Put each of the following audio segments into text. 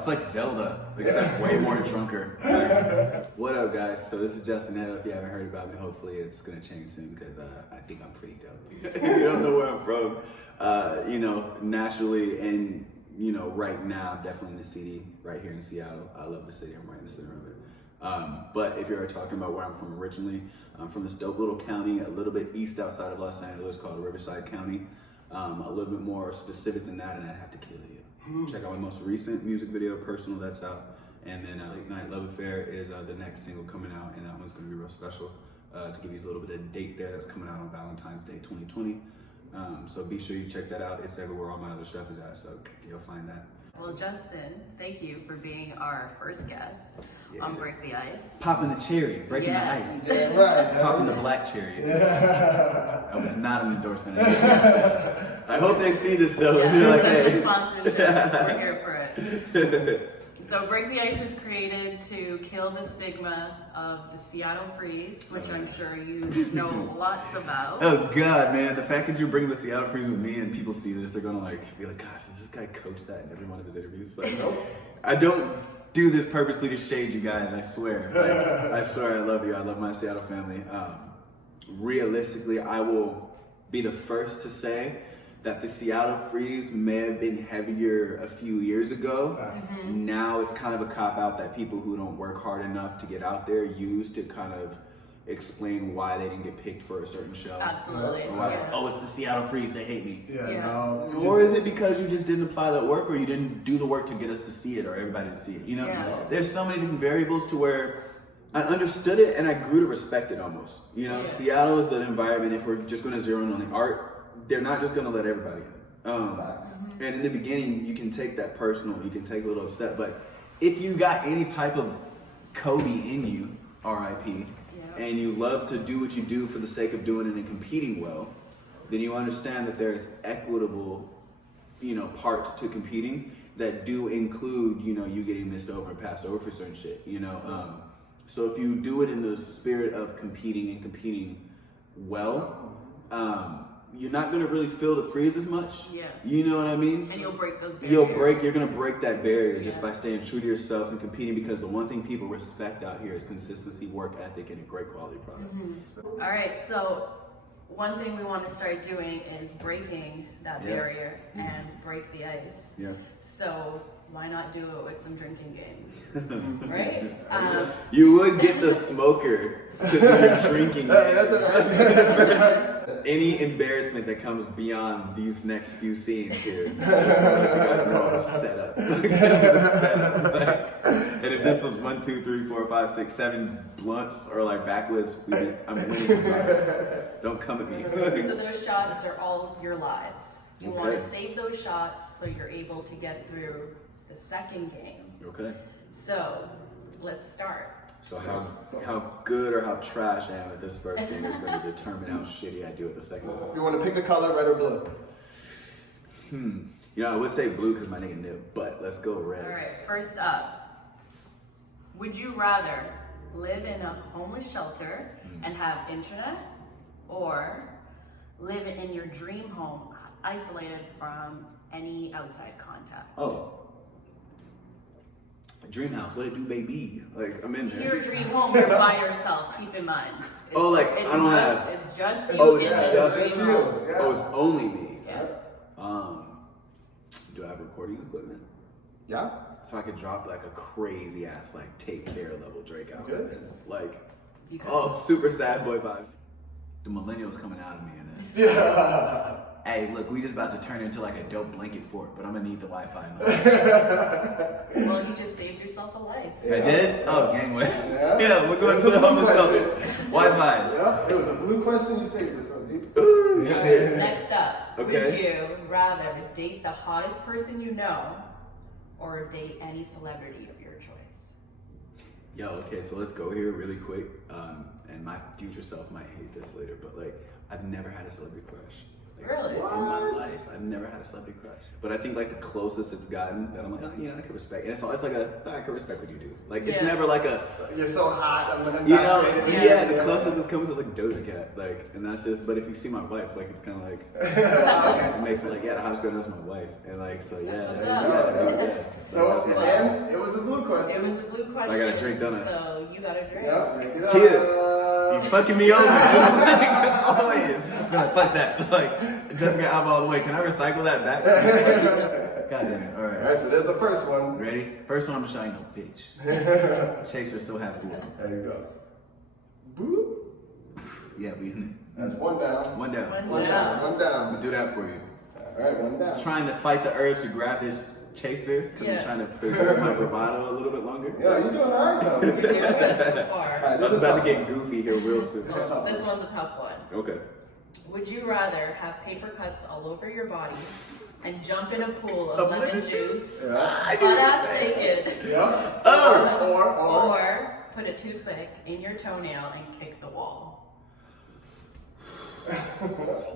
It's like Zelda, except way more drunker. What up, guys? So this is Justin Hale. If you haven't heard about me, hopefully it's gonna change soon because I think I'm pretty dope. If you don't know where I'm from, you know, naturally and you know, right now, definitely in the city, right here in Seattle. I love the city. I'm right in the center of it. But if you're talking about where I'm from originally, I'm from this dope little county, a little bit east outside of Los Angeles, called Riverside County. A little bit more specific than that, and I'd have to kill you. Check out my most recent music video, Personal, that's out. And then Late Night Love Affair is the next single coming out, and that one's gonna be real special. To give you a little bit of date there, that's coming out on Valentine's Day 2020. So be sure you check that out. It's everywhere all my other stuff is at, so you'll find that. Well, Justin, thank you for being our first guest on Break the Ice. Popping the cherry, breaking the ice. Yeah, right. Popping the black cherry. That was not an endorsement. I hope they see this though. Yeah, They're like, it's hey. a sponsorship, so we're here for it. So Break the Ice was created to kill the stigma of the Seattle Freeze, which I'm sure you know lots about. Oh God, man! The fact that you're bringing the Seattle Freeze with me and people see this, they're gonna like be like, "Gosh, does this guy coach that in every one of his interviews?" Like, nope. I don't do this purposely to shade you guys. I swear. Like, I swear, I love you. I love my Seattle family. Realistically, I will be the first to say that the Seattle Freeze may have been heavier a few years ago. Now it's kind of a cop-out that people who don't work hard enough to get out there use to kind of explain why they didn't get picked for a certain show. Absolutely. Or why, oh, it's the Seattle Freeze, they hate me. Or is it because you just didn't apply that work, or you didn't do the work to get us to see it, or everybody to see it? You know, there's so many different variables to where I understood it and I grew to respect it almost. You know, Seattle is an environment, if we're just gonna zero in on the art, they're not just gonna let everybody in. And in the beginning, you can take that personal, you can take a little upset, but if you got any type of Kobe in you, RIP, and you love to do what you do for the sake of doing it and competing well, then you understand that there's equitable, you know, parts to competing that do include, you know, you getting missed over and passed over for certain shit, you know. So if you do it in the spirit of competing and competing well, you're not gonna really feel the freeze as much. You know what I mean? And you'll break those barriers. You're gonna break that barrier just by staying true to yourself and competing, because the one thing people respect out here is consistency, work ethic, and a great quality product. All right, so one thing we want to start doing is breaking that barrier and break the ice. So why not do it with some drinking games, right? You would get the smoker to do the drinking games. Any embarrassment that comes beyond these next few scenes here, just to let you guys know I'm set up. This is a setup. And if this was 1, 2, 3, 4, 5, 6, 7 blunts or like backwoods, I'm winning regardless. Don't come at me. So those shots are all your lives. You want to save those shots so you're able to get through the second game. So let's start. So how good or how trash I am at this first game is going to determine how shitty I do at the second one. You want to pick a color, red or blue? You know, I would say blue because my nigga knew, but let's go red. All right, first up, would you rather live in a homeless shelter and have internet, or live in your dream home isolated from any outside contact? Oh. Dream house, what it do, baby? Like, I'm in there. Your dream home, you're by yourself, keep in mind. I don't have. It's just you. Oh, it's in just your you. dream home. Oh, it's only me. Yeah. Do I have recording equipment? Yeah. So I could drop like a crazy ass, like Take Care level Drake out. Like, You super sad boy vibes. The millennials coming out of me in this. Yeah. Hey, look, we just about to turn into like a dope blanket fort, but I'm gonna need the Wi-Fi. Well, you just saved yourself a life. I did? Oh, gangway. Yeah, we're going to the homeless shelter. Wi-Fi. Yeah, it was a blue question. You saved yourself, dude. Next up, would you rather date the hottest person you know, or date any celebrity of your choice? Yo, okay, so let's go here really quick. And my future self might hate this later, but like, I've never had a celebrity crush. Really? In my life, I've never had a celebrity crush. But I think like the closest it's gotten that I'm like, oh, you know, I can respect. And it's like I can respect what you do. Like it's never like a you're so hot. I'm you know, the closest it's comes is like Doja Cat. Like, and that's just. But if you see my wife, like it's kind of like it makes it like the hottest girl knows my wife, and like so So question. It was a blue question. So I got a drink, don't I? So you got a drink. Yep, drink it up. Tia, you fucking me over. Like, always. Like, fuck that. Like, just get out all the way. Can I recycle that back? God damn it. All right. All right, so there's the first one. Ready? First one, I'm gonna show you no bitch. Chaser still have food. There you go. Boop. Yeah, we in That's one down. One down. One down. One I'm down. gonna do that for you. All right, one down. Trying to fight the urge to grab this chaser because Yeah. I'm trying to preserve my bravado a little bit longer. Yeah, you're doing all right though. You're doing good so All far. right, I this was is about tough. to get goofy here real soon. This one's a tough one. Okay. Would you rather have paper cuts all over your body and jump in a pool of lemon juice, Yeah. butt ass naked, Yeah. Oh. or put a toothpick in your toenail and kick the wall?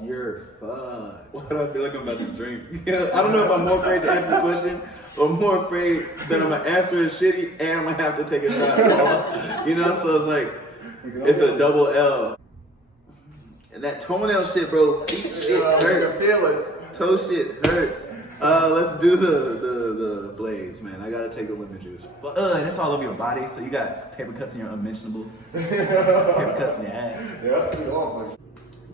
You're fucked. Why do I feel like I'm about to drink? Yeah, I don't know if I'm more afraid to answer the question or more afraid that I'm gonna answer it shitty and I'm gonna have to take a shot. You know, so it's like, it's a double L. And that toenail shit, bro, feet shit I can hurts. feel it. Toe shit hurts. Let's do the blades, man. I gotta take the lemon juice. But and it's all over your body, so you got paper cuts in your unmentionables. Paper cuts in your ass. Yeah, you all like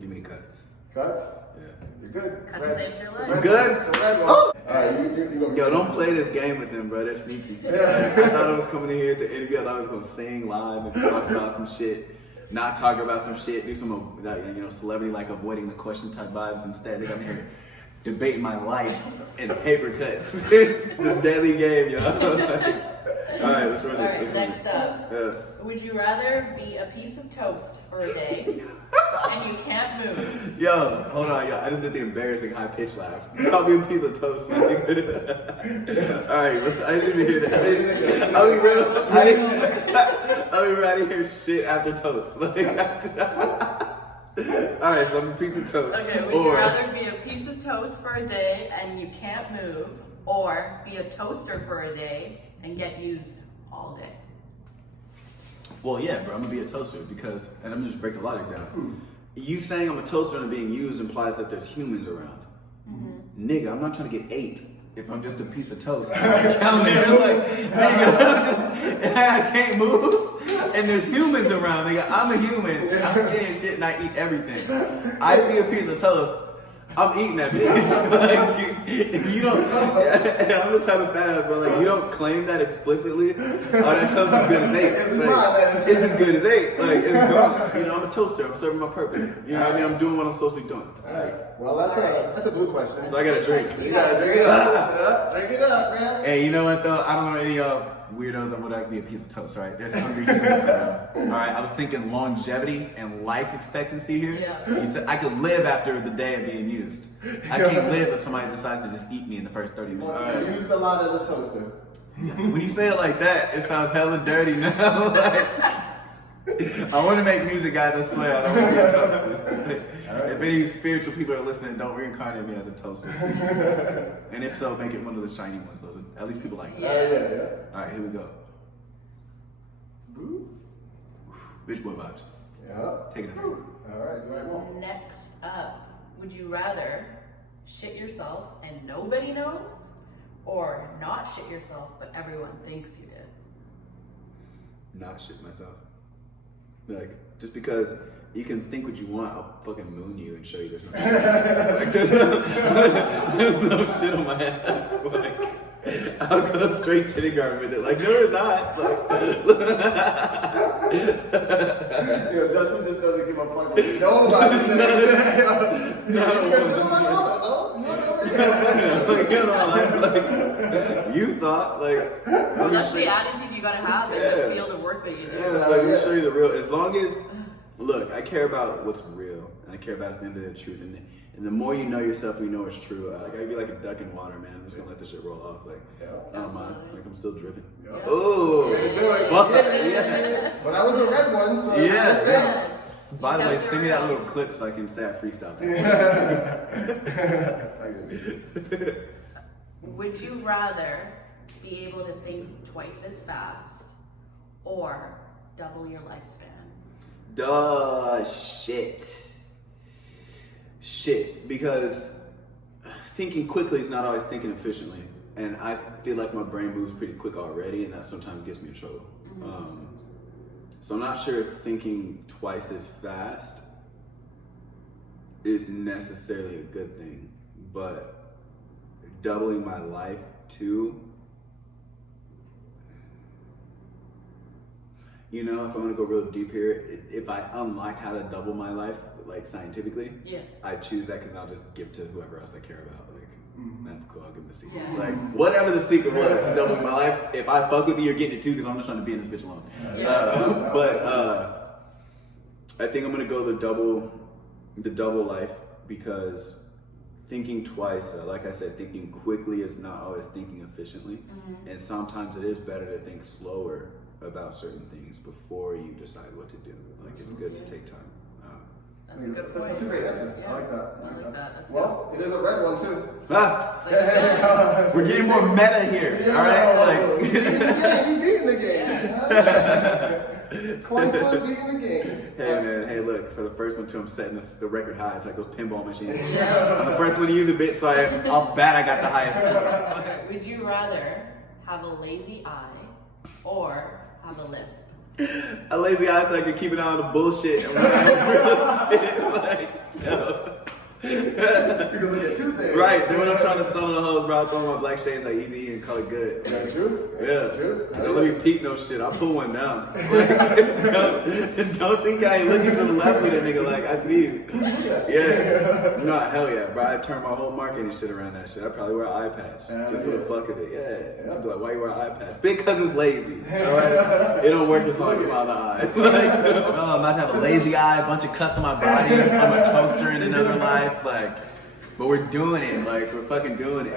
Give me the cuts. cuts. Yeah. You're good. Cuts Red. saved your It's a life. red Good? one. It's a red one. Oh. All right, you gonna Yo, don't play this game with them, bro. They're sneaky. Yeah. I thought I was coming in here to interview. I thought I was gonna sing live and talk about some shit. Not talk about some shit. Do some, like, you know, celebrity like avoiding the question type vibes. Instead, they got me here debating my life in paper cuts. It's a deadly game, yo. All right, let's run it. All right, Let's run next it. up. Yeah. Would you rather be a piece of toast for a day and you can't move? Yo, hold on, yo. I just did the embarrassing high pitch laugh. Call me a piece of toast, man. Alright, I didn't even hear that. I'll be real. I didn't hear shit after toast. Like, alright, so I'm a piece of toast. Okay, would you rather be a piece of toast for a day and you can't move, or be a toaster for a day and get used all day? Well, yeah, bro, I'm gonna be a toaster because, and I'm gonna just break the logic down. You saying I'm a toaster and being used implies that there's humans around. Nigga, I'm not trying to get ate if I'm just a piece of toast. I'm counting, like, nigga, I can't move, and there's humans around, nigga. I'm a human, I'm skinny and shit, and I eat everything. I see a piece of toast, I'm eating that bitch. Like, you don't, I'm the type of fat ass, bro, like, you don't claim that explicitly. Oh, that toast is good as 8. Like, it's as good as 8. Like, it's gone. You know, I'm a toaster, I'm serving my purpose. You know what I mean? I'm doing what I'm supposed to be doing. All right. Well, that's a blue question. So I gotta drink. You gotta drink it up. Drink it up, man. Hey, you know what though? I don't know any of y'all weirdos that would like be a piece of toast, right? There's hungry humans around. Alright, I was thinking longevity and life expectancy here. Yeah. You said I could live after the day of being used. I can't live if somebody decides to just eat me in the first 30 minutes. Well, I used a lot as a toaster. When you say it like that, it sounds hella dirty now. Like, I want to make music, guys. I swear, I don't want to be a toaster. If any spiritual people are listening, don't reincarnate me as a toaster. And if so, make it one of the shiny ones. Those at least people like. Yeah. Yeah. All right, here we go. Bitch boy vibes. Yeah. Take it. All right, you right one. Next up, would you rather shit yourself and nobody knows, or not shit yourself but everyone thinks you did? Not shit myself. Like, just because you can think what you want, I'll fucking moon you and show you there's no shit. Like, there's no shit on my ass. Like, I'll go straight kindergarten with it. Like, no, there's not. Like, Yeah, Justin just doesn't give a fuck what nobody like, you know, like, you thought, like, Well, that's the attitude you gotta have in the field of work that you do. yeah, it's like, let me show you the real. As long as, look, I care about what's real, and I care about at the end of the truth. And the more you know yourself, you know it's true. Like, I'd be like a duck in water, man. I'm just gonna let this shit roll off. Like, I don't mind. Like, I'm still dripping. Yeah. Oh, Yeah. But I was a red one, so yeah. By the way, send me that little clip so I can say I freestyle. Would you rather be able to think twice as fast or double your lifespan? Duh, shit, because thinking quickly is not always thinking efficiently. and I feel like my brain moves pretty quick already, and that sometimes gets me in trouble. So I'm not sure if thinking twice as fast is necessarily a good thing, but doubling my life too. You know, if I'm gonna go real deep here, if I unlocked how to double my life, like scientifically, I choose that because I'll just give to whoever else I care about. Like, that's cool. I'll give them the secret. Yeah. Like, whatever the secret was to doubling my life, if I fuck with you, you're getting it too because I'm just trying to be in this bitch alone. But I think I'm gonna go the double life because thinking twice, like I said, thinking quickly is not always thinking efficiently, and sometimes it is better to think slower about certain things before you decide what to do. Like, it's good to take time. That's a good point. That's a great answer. Yeah. I like that. I like that. That's well, it is a red one too. We're getting more meta here. All right, like you beating the game. Quite fun beating the game. Hey man, hey look, for the first one too, I'm setting the record high. It's like those pinball machines. I'm the first one to use a bit, so I'll bet I got the highest score. Would you rather have a lazy eye or have a lisp? A lazy eye so I can keep an eye on the bullshit and real shit. Like, yo. You can look at two things. Right, then when I'm trying to stun on the hoes, bro, I'll throw my black shades like easy and call it good. That's true. Yeah. True. Don't let me peek no shit. I'll pull one down. Like, don't think I ain't looking to the left with a nigga like I see you. Yeah. No, hell yeah, bro. I turn my whole marketing shit around that shit. I probably wear an eye patch. Just for the fuck of it. Yeah. I'd be like, why you wear an eye patch? Because it's lazy. Alright? It don't work as long as I'm out the eye. Like, no, I'm about to have a lazy eye, a bunch of cuts on my body. I'm a toaster in another life. Like, but we're doing it. Like, we're fucking doing it.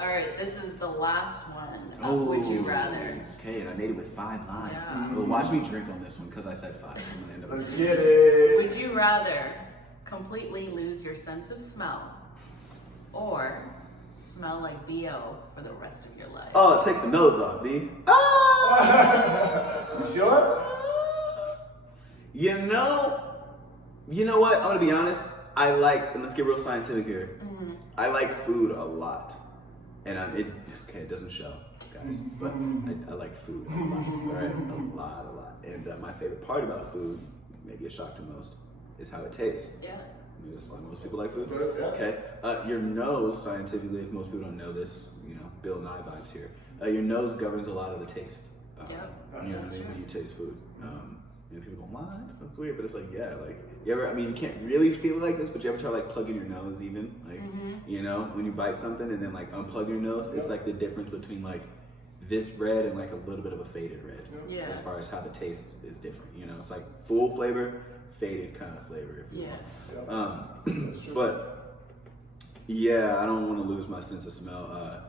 All right, this is the last one. Would you rather? Okay, and I made it with 5 lines. Yeah. Well, watch me drink on this one because I said 5. I'm gonna end up Let's with get it. Would you rather completely lose your sense of smell or smell like BO for the rest of your life? Oh, take the nose off, B. You sure? You know what? I'm gonna be honest. I like, and let's get real scientific here. I like food a lot, and it doesn't show, guys, but I like food a lot, right? A lot. And my favorite part about food, maybe a shock to most, is how it tastes. Yeah. Maybe that's why most people like food. Yeah. Okay. Your nose, scientifically, if most people don't know this, Bill Nye vibes here. Your nose governs a lot of the taste. You know what I mean? When you taste food. People go, what? That's weird, but it's like, yeah, like, you ever, you can't really feel it like this, but you ever try like plugging your nose even? Like, when you bite something and then like unplug your nose, it's like the difference between like this red and like a little bit of a faded red. Yeah. As far as how the taste is different, it's like full flavor, faded kind of flavor, if you will. But yeah, I don't want to lose my sense of smell,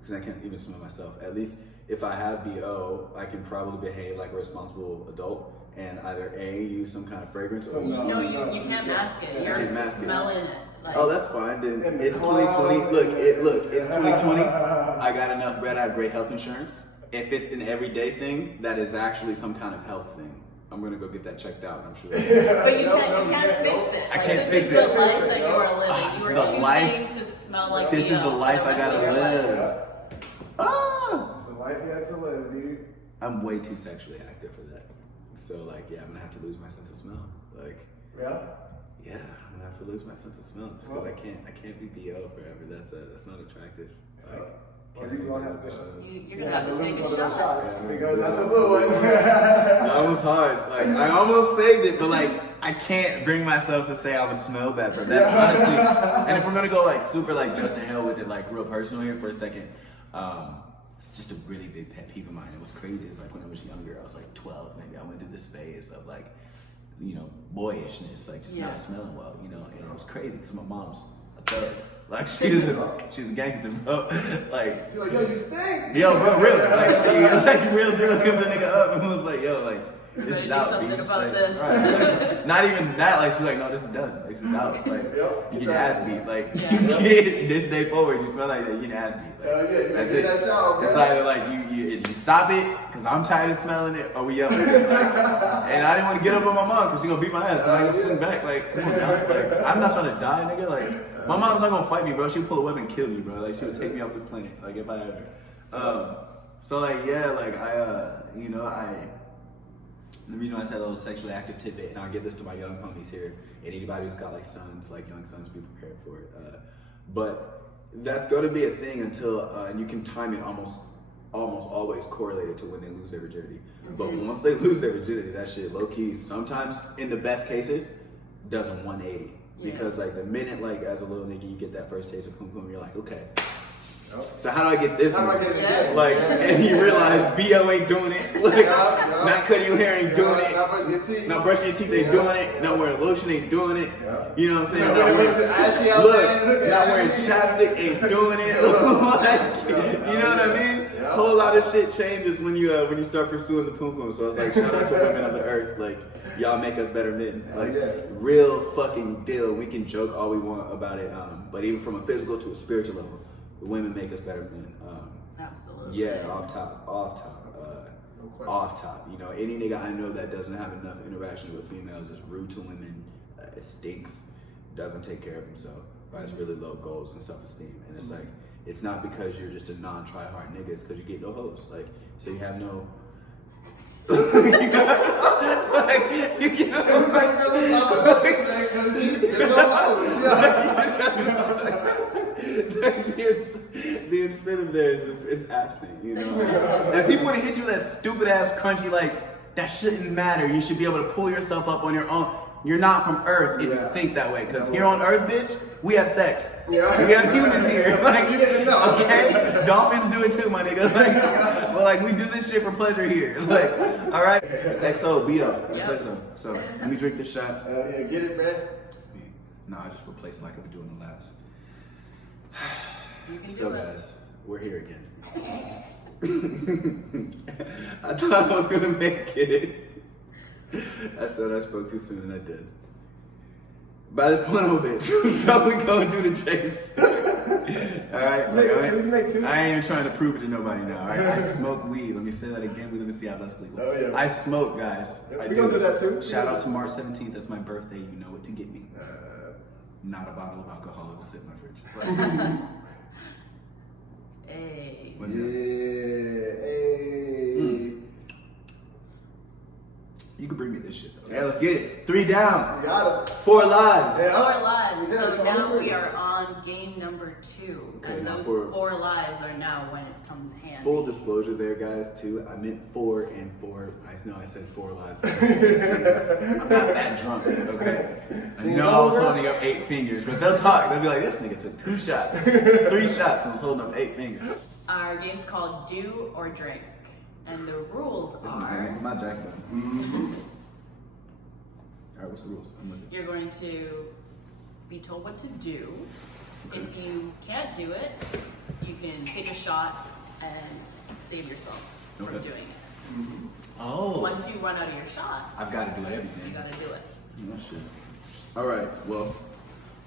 because I can't even smell myself. At least if I have BO, I can probably behave like a responsible adult and either A, use some kind of fragrance or No, you can't mask it. You're smelling it. Like, oh, that's fine. Then it's 2020. Look, it's 2020. I got enough bread. I have great health insurance. If it's an everyday thing, that is actually some kind of health thing. I'm gonna go get that checked out. I'm sure. But you can't fix it. I can't fix it. This is the life that you are living. You are choosing to smell like this is the life I gotta live. It's the life you have to live, dude. I'm way too sexually active for that. So like, yeah, I'm gonna have to lose my sense of smell. Like, yeah, I'm gonna have to lose my sense of smell just because I can't be BO forever. That's not attractive. Like, well, you don't have to you're gonna have to take a shot. Because that's a little one. That was hard. Like, I almost saved it, but like, I can't bring myself to say I would smell bad for that. That's honestly. And if we're gonna go like super like Justin Hale with it, like real personal here for a second. It's just a really big pet peeve of mine. And what's crazy is like when I was younger, I was like 12, maybe I went through this phase of like, boyishness, like just not smelling well, and it was crazy because my mom's a thug. Like she was a gangster, bro. Like, she's like, yo, you stink. Yo, bro, real. Like she like real deal hooked the nigga up and was like, yo, like this is out. Something about like, this. Right. Not even that. Like she's like, no, this is done. Like, this is out. Like you get ass beat. Like you get this day forward, you smell like that. You get ass beat. Like, You that's better it. get that shower, it's either like you stop it because I'm tired of smelling it, or we yelling at it. Like, and I didn't want to get up on my mom because she's going to beat my ass. And I can swing back. Like, come on, now. Like, I'm not trying to die, nigga. Like, my mom's not going to fight me, bro. She'll pull a weapon and kill me, bro. Like, she would take me off this planet. Like, if I ever. So, like, yeah, like, the reason why I said a little sexually active tidbit, and I'll give this to my young homies here, and anybody who's got like sons, like young sons, be prepared for it. But that's going to be a thing until, and you can time it almost always correlated to when they lose their virginity. But once they lose their virginity, that shit low key, sometimes in the best cases, does a 180. Because like the minute, like as a little nigga, you get that first taste of pum pum, you're like, okay. So how do I get this one? Like, and you realize B.O. ain't doing it. Like, not cutting your hair ain't doing it. Not brushing your teeth ain't doing it. Not wearing lotion ain't doing it. You know what I'm saying? Not wearing chapstick ain't doing it. Like, you know what I mean? A whole lot of shit changes when you start pursuing the pum pum. So I was like, shout out to women of the earth. Like, y'all make us better men. Like, real fucking deal. We can joke all we want about it. But even from a physical to a spiritual level, the women make us better men. Absolutely. Yeah, off top. You know, any nigga I know that doesn't have enough interaction with females is rude to women, stinks, doesn't take care of himself, has really low goals and self-esteem. And it's like, it's not because you're just a non-try-hard nigga, it's because you get no hoes. Like, so you have no... The incentive there is it's absent, you know. And people want to hit you with that stupid ass crunchy, like, that shouldn't matter. You should be able to pull yourself up on your own. You're not from Earth if you think that way. Because here on Earth, bitch, we have sex. We have humans here. Like, okay? Dolphins do it too, my nigga. Like, well, like, we do this shit for pleasure here. Like, all right? It's XO, B.O. It's XO. So, let me drink this shot. Yeah, get it, man. Nah, I just replaced it like I've been doing the last. You can So do it. guys, we're here again. I thought I was gonna make it. I said I spoke too soon and I did. By this point I'm a bitch. So we go and do the chase. Alright? You make two. I ain't even trying to prove it to nobody now. Alright? I smoke weed. Let me say that again. Let me see how that's legal. Oh, yeah. I smoke, guys. We gonna do that too. Shout out to March 17th. That's my birthday. You know what to get me. Not a bottle of alcohol. It will sit in my fridge. Hey. Yeah, hey. You can bring me this shit though. Yeah, let's get it. 3 down. You got it. 4 lives. Yeah. 4 lives. Yeah, So now we are on game number 2. Okay, and now those for- 4 lives are now when it comes handy. Full disclosure there, guys, too. I meant 4 and 4. I know I said 4 lives. I'm not that drunk, okay? I know I was holding up 8 fingers, but they'll talk. They'll be like, this nigga took 2 shots, 3 shots, and was holding up 8 fingers. Our game's called Do or Drink. And the rules This is are my jacket on. All right, what's the rules? I'm with it. you're going to be told what to do. Okay. If you can't do it, you can take a shot and save yourself from Okay. doing it. Oh. Once you run out of your shots, I've got to do you everything. gotta do it. Oh, shit. All right, well,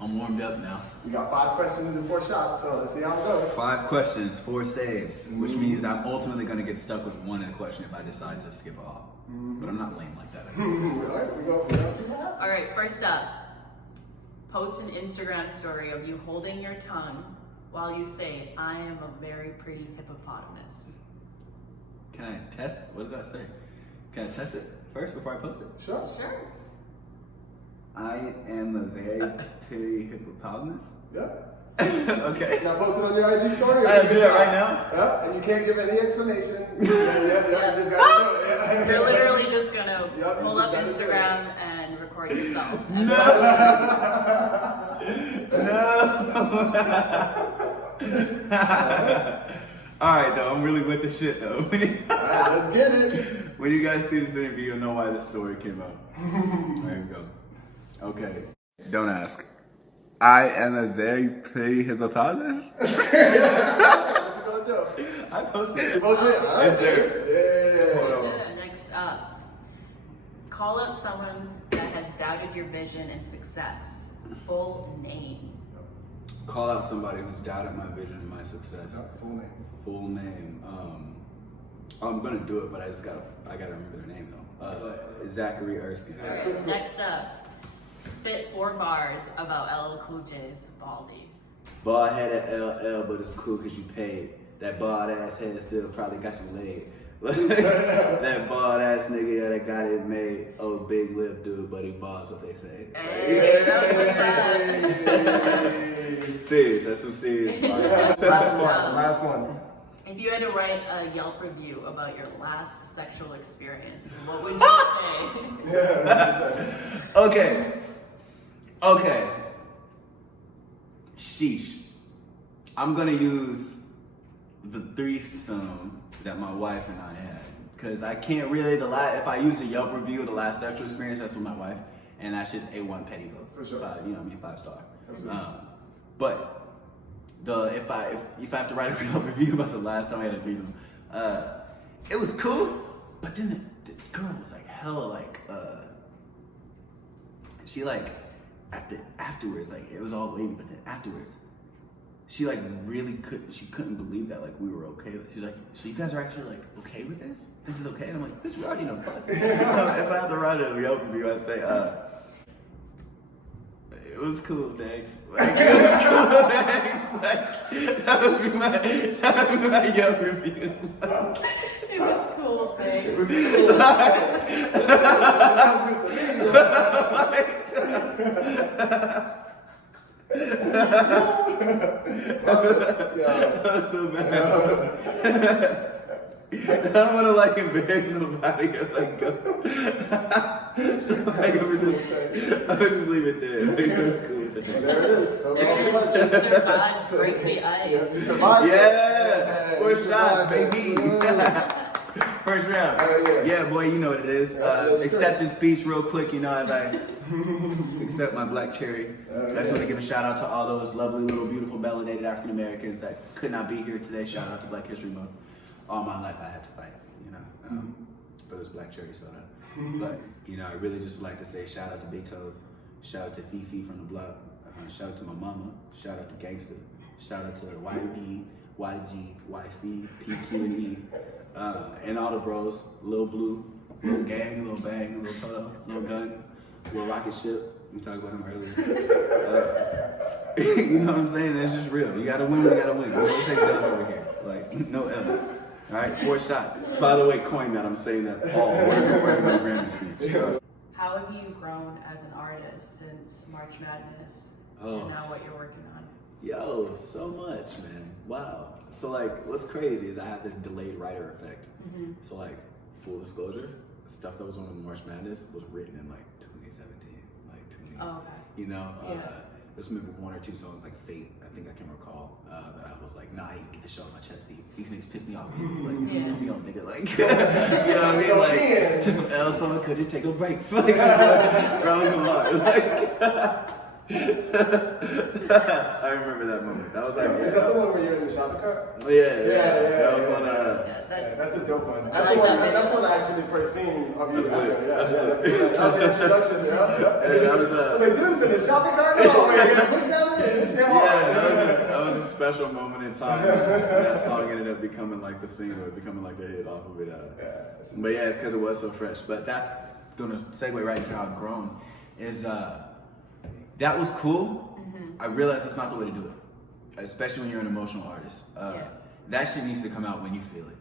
I'm warmed up now. We got 5 questions and 4 shots, so let's see how it goes. 5 questions, 4 saves, which means I'm ultimately going to get stuck with 1 question if I decide to skip off. But I'm not lame like that. Alright, we go see what happens. All right, first up, post an Instagram story of you holding your tongue while you say, I am a very pretty hippopotamus. Can I test? What does that say? Can I test it first before I post it? Sure. Sure. I am a very pretty hippopotamus. Yeah. Okay. Now post it on your IG story. I do it right now. Yeah, and you can't give any explanation. You just gotta do it. Yeah. You're literally just gonna Yep, pull you up just gotta do it. Instagram and record yourself. And No. All right, though. I'm really with the shit, though. Alright, let's get it. When you guys see this interview, you'll know why this story came out. There we go. Okay. Don't ask. I am a very pretty hippopotamus. What you gonna do? I posted it. Post it. Alright. It's there. Yeah. Hold on. Next up, call out someone that has doubted your vision and success. Full name. Call out somebody who's doubted my vision and my success. Full name. Full name. I'm gonna do it, but I gotta remember their name though. Zachary Erskine. All right, next up, spit 4 bars about LL Cool J's Baldy. Bald headed LL, but it's cool cause you paid. That bald ass head still probably got you laid. That bald ass nigga that got it made. Oh, big lip dude, but he balls what they say. Hey, Serious, that's some serious part. Last one. if you had to write a Yelp review about your last sexual experience, what would you say? Okay. Sheesh. I'm gonna use the threesome that my wife and I had. Cause I can't really, if I use a Yelp review of the last sexual experience, that's with my wife. And that shit's A1 petticoat. For sure. 5 star. But if I have to write a Yelp review about the last time I had a threesome, it was cool, but then the girl was like hella like, she like, afterwards, like it was all wavy, but then afterwards, she like really couldn't believe that like we were okay with. She's like, so you guys are actually like okay with this? This is okay? And I'm like, bitch, we already know fuck. If I have to write a Yelp review, I'd say, it was cool, thanks. Like, it was cool, thanks. Like, that would be my Yelp review. It was cool, thanks. It was cool. Sounds good to me. That was so bad. I don't want to like embarrass nobody or like go. So like I would just leave it there. Like, it was cool. There it is. You survived Break the Ice. You survived. Yeah. 4 shots, baby. First round. Yeah, boy, you know what it is. Acceptance speech real quick, you know, as I accept my black cherry. I just want to give a shout out to all those lovely little beautiful melanated African Americans that could not be here today. Shout out to Black History Month. All my life I had to fight, you know, for this black cherry soda. But, you know, I really just would like to say shout out to Big Toe, shout out to Fifi from the block, shout out to my mama, shout out to Gangsta, shout out to YB, YG, YC, PQ, and E, and all the bros, Lil Blue, Lil Gang, Lil Bang, Lil Toto, Lil Gun, Lil Rocket Ship. We talked about him earlier. You know what I'm saying? It's just real. You gotta win, you gotta win. We don't take L's over here. Like, no L's. All right, 4 shots. By the way, coin that. I'm saying that all word of my random speech. How have you grown as an artist since March Madness and now what you're working on? Yo, so much, man. Wow. So like, what's crazy is I have this delayed writer effect. So like, full disclosure, stuff that was on March Madness was written in like 2017, like 20. Oh, okay. You know, there's maybe 1 or 2 songs like Fate, I think I can recall, that I was like, nah, I get the show on my chest deep. These niggas piss me off. Like, put me on, nigga. Like, you know what I mean? Like, to some L song, couldn't take no breaks. Like, round the line. Like, I remember that moment. That was like, is that the one where you're in the shopping cart? Yeah. That was on that's a dope one. I like that That's one I actually first seen of you. That's lit. That's the introduction. And that was I was like, dude's in the shopping cart? Oh, wait, push down in. That was a special moment in time. That song ended up becoming like the single, becoming like the hit off of it. But yeah, it's because it was so fresh. But that's gonna segue right into how I've grown. Is that was cool. I realized that's not the way to do it, especially when you're an emotional artist. That shit needs to come out when you feel it,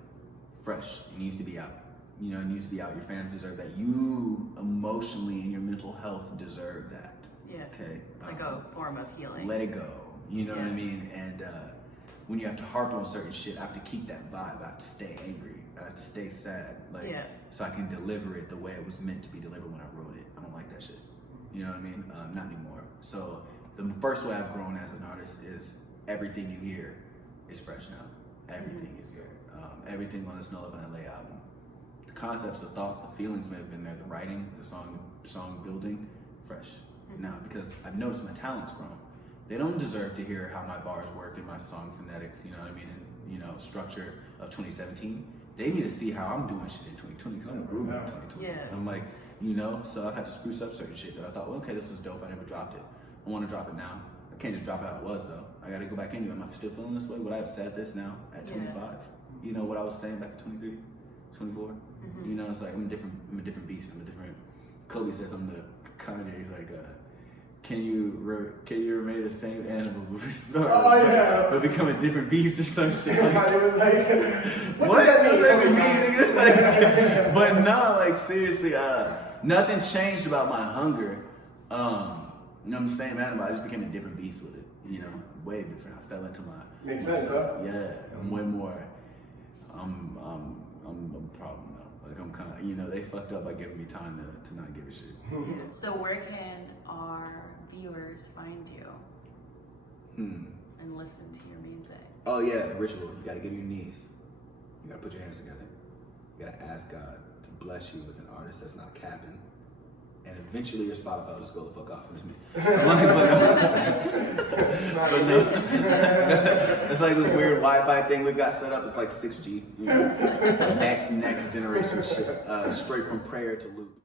fresh. It needs to be out. You know, it needs to be out. Your fans deserve that. You emotionally and your mental health deserve that. Yeah. Okay. It's like a form of healing. Let it go. You know what I mean? And when you have to harp on certain shit, I have to keep that vibe. I have to stay angry. I have to stay sad. Like, so I can deliver it the way it was meant to be delivered when I wrote it. I don't like that shit. You know what I mean? Not anymore. So the first way I've grown as an artist is everything you hear is fresh now. Everything is here. Everything on this No Love and LA album. The concepts, the thoughts, the feelings may have been there. The writing, the song building, fresh. Now, because I've noticed my talent's grown. They don't deserve to hear how my bars work in my song phonetics, you know what I mean, and, you know, structure of 2017. They need to see how I'm doing shit in 2020, because I'm grooving in 2020. Yeah. I'm like, you know, so I've had to spruce up certain shit that I thought, well, okay, this was dope, I never dropped it. I want to drop it now. I can't just drop it how it was, though. I got to go back into it. Am I still feeling this way? Would I have said this now at 25? You know, what I was saying back at 23? 24. Mm-hmm. You know, it's like I'm a different beast. I'm a different. Kobe said something to Kanye. He's like, can you remain the same animal but become a different beast or some shit? Kanye was like, what does that mean? nigga? Like, but no, like seriously, nothing changed about my hunger. You know, I'm the same animal. I just became a different beast with it. You know, way different. I fell into my. Makes sense, huh? Yeah, I'm way more. I'm a problem now. Like I'm kind of, you know, they fucked up by giving me time to not give a shit. So where can our viewers find you and listen to your music? Oh yeah, ritual. You gotta get on your knees. You gotta put your hands together. You gotta ask God to bless you with an artist that's not capping. And eventually your Spotify will just go the fuck off and it's me. But no. It's like this weird Wi-Fi thing we've got set up. It's like 6G. You know? next generation shit. Straight from prayer to loop.